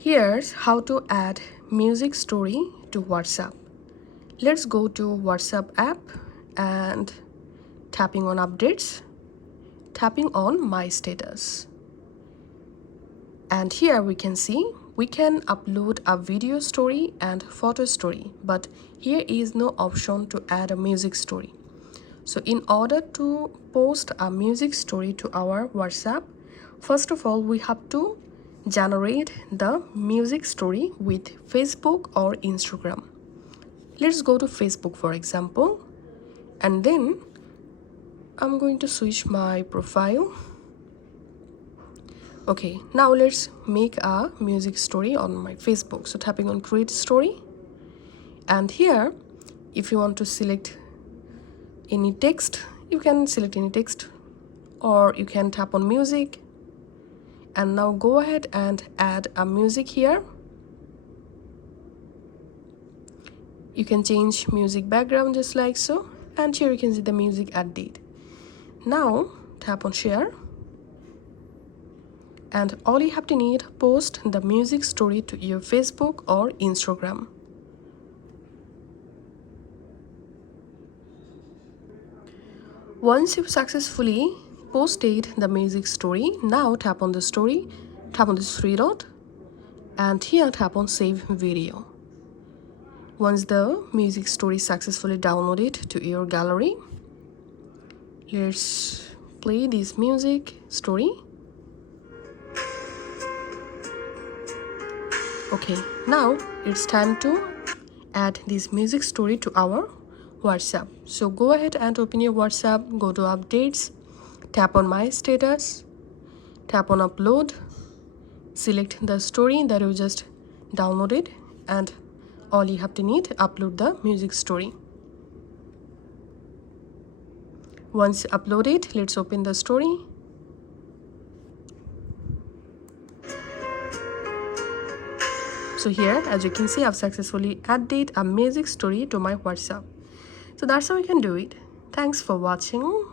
Here's how to add music story to WhatsApp. Let's go to WhatsApp app and tapping on updates, tapping on my status. And here we can see we can upload a video story and photo story, but here is no option to add a music story. So in order to post a music story to our WhatsApp, first of all, we have to generate the music story with Facebook or Instagram. Let's go to Facebook, for example, and then I'm going to switch my profile. Okay, now let's make a music story on my Facebook. So tapping on create story, and here if you want to select any text, you can select any text, or you can tap on music, and now go ahead and add a music here. You can change music background just like so, and here you can see the music added. Now tap on share, and all you have to need, post the music story to your Facebook or Instagram. Once you've successfully posted the music story, now tap on the story, tap on this three dot, and here tap on save video. Once the music story is successfully downloaded to your gallery, let's play this music story. Okay, now it's time to add this music story to our WhatsApp. So go ahead and open your WhatsApp, go to updates, tap on my status, tap on upload, select the story that you just downloaded, and all you have to need, upload the music story. Once uploaded, let's open the story. So here, as you can see, I've successfully added a music story to my WhatsApp. So that's how you can do it. Thanks for watching.